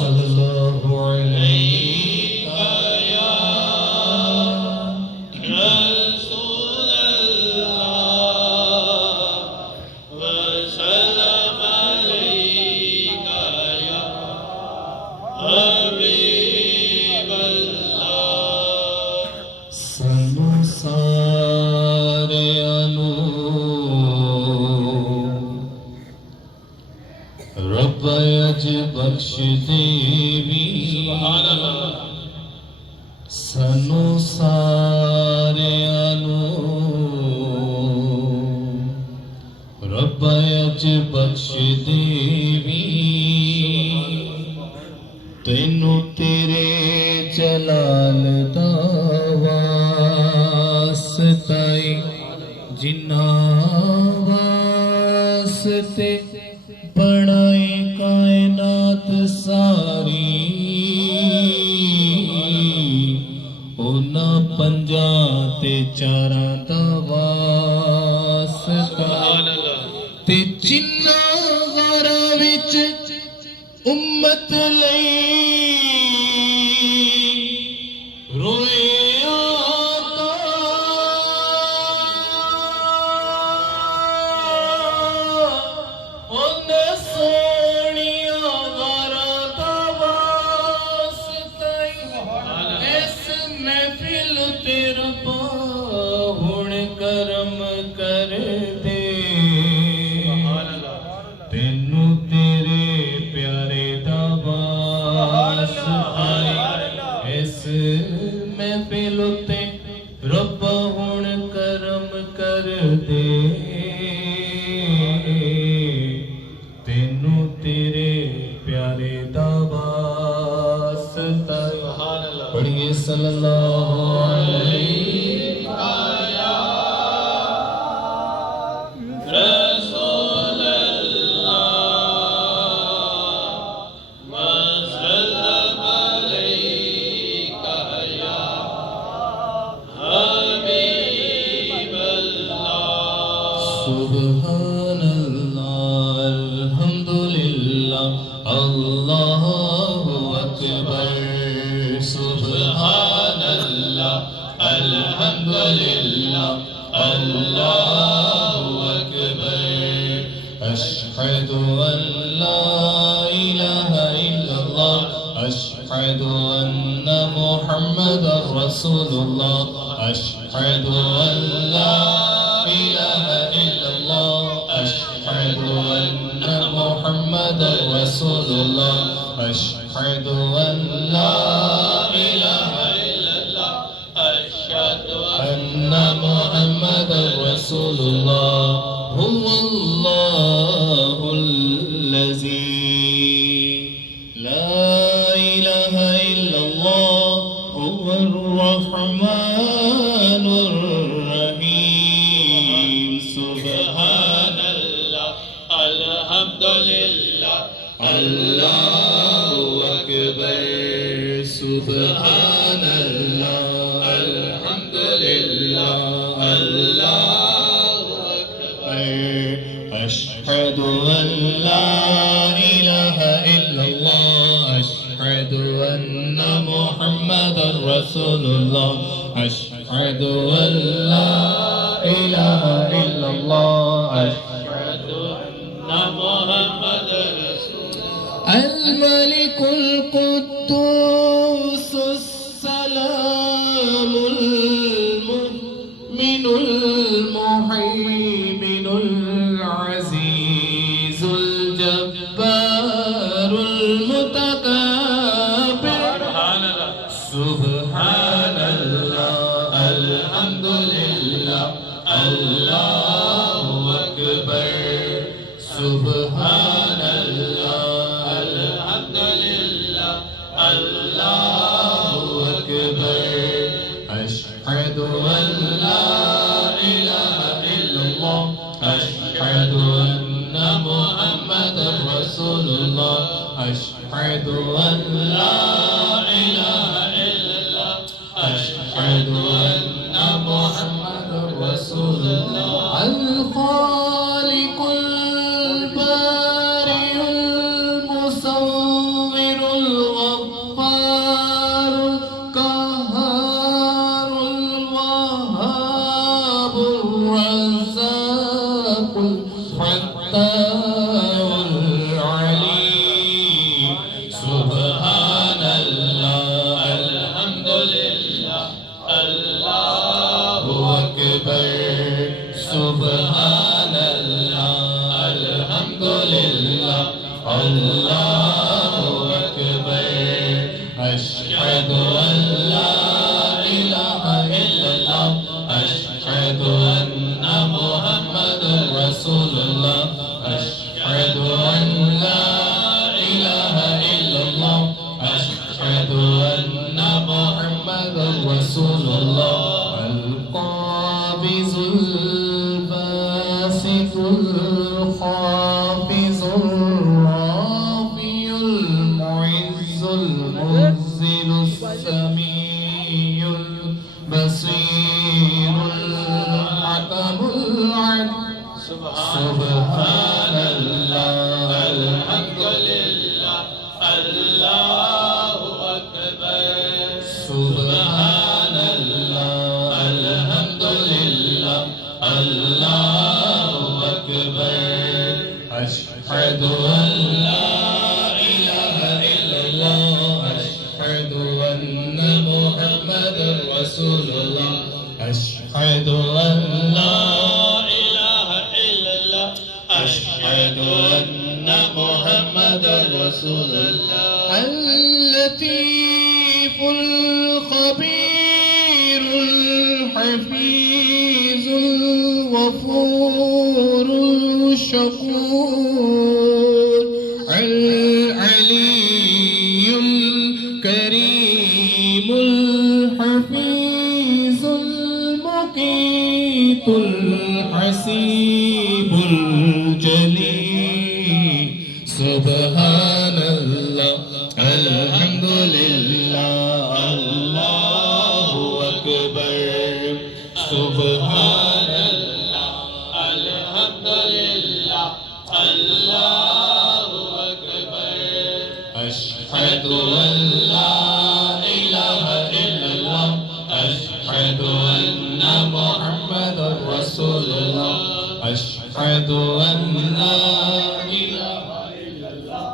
सल्लल्लाहु अलैहि बख्श देवी सनु सारियानु रब अज बख्श देवी तेनू तेरे जलाल दा वास्ता जिन्ना वास्ते बनाई कायनात सारी ओना पंजा ते चारां दा वास्ता ते जिन्ना गारां विच उम्मत लई रोए रब हुण करम कर दे तेनू तेरे प्यारे दा वास्ता पढ़िए सल्लल्लाहु अलैहि أشهد أن لا إله إلا الله أشهد أن محمدا رسول الله أشهد أن لا إله إلا الله أشهد أن محمدا رسول الله أشهد أن لا إله إلا الله أشهد أن محمدا رسول الله هو الله الذي لا إله إلا الله هو الرحمن الرحيم سبحان الله الحمد لله الله أكبر سبحان الله الحمد لله الله أشهد أن لا إله إلا الله أشهد أن محمدا رسول الله أشهد أن لا إله إلا الله أشهد أن محمدا رسول الله الملك القدوس السلام المؤمن المهيمن العزيز الجبار المتكبر سبحان الله الحمد لله الله أكبر سبحان الله الحمد لله الله أكبر أشهد أن لا إله إلا الله أشهد أن محمدا رسول الله أشهد أن لا إله إلا الله أشهد أن محمدا رسول الله الخالق البارئ المصور अल्लाहु अकबर अशहदु अल्ला इलाहा इल्लल्लाह अशहदु अन्ना मुहम्मदुर रसूलुल्लाह अशहदु अन्ना इलाहा इल्लल्लाह अशहदु अन्ना मुहम्मदुर रसूलुल्लाह अल-क़ाबिज़ुल बासितुल ख़ाफ़िज़ुर राफ़ियुल मुइज़्ज़ुल मुनज़िलुस समीउल बसीरुल हकमुल अदल सुब्हानल्लाह अल्हम्दुलिल्लाह अल्लाहु अकबर सुब्हानल्लाह अल्हम्दुलिल्लाह अल्लाहु अकबर अशहदु अल्ला इलाहा इल्लल्लाह अशहदु अन्ना मुहम्मदुर रसूलुल्लाह अशहदु अल्ला इलाहा इल्लल्लाह अशहदु अन्ना मुहम्मदुर रसूलुल्लाह अल-लतीफुल खबीरुल हफीजुल गफूरुल शकूर अल-अलीयुल करीमुल हफीजुल मुकीतुल हसीबुल जलील सुब्हानल्लाह अल्हम्दुलिल्लाह अल्लाहु अकबर सुब्हानल्लाह अल्हम्दुलिल्लाह अल्लाहु अकबर अशहदु अल्ला इलाहा इल्लल्लाह अशहदु अन्ना मुहम्मदुर रसूलुल्लाह अशहदु अन्ना इलाहा इल्लल्लाह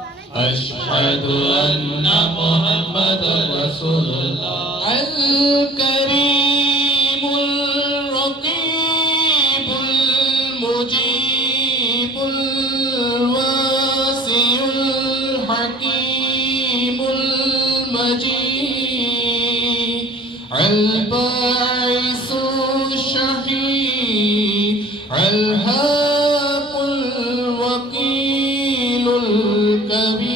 अशहदु अन्ना मुहम्मदुर रसूलुल्लाह अल-करीमुल रकीबुल मुजीबुल वासिउल हकीमुल मजीद अल-बाइसु शहीद अल-हाकुल वकीलुल कबीर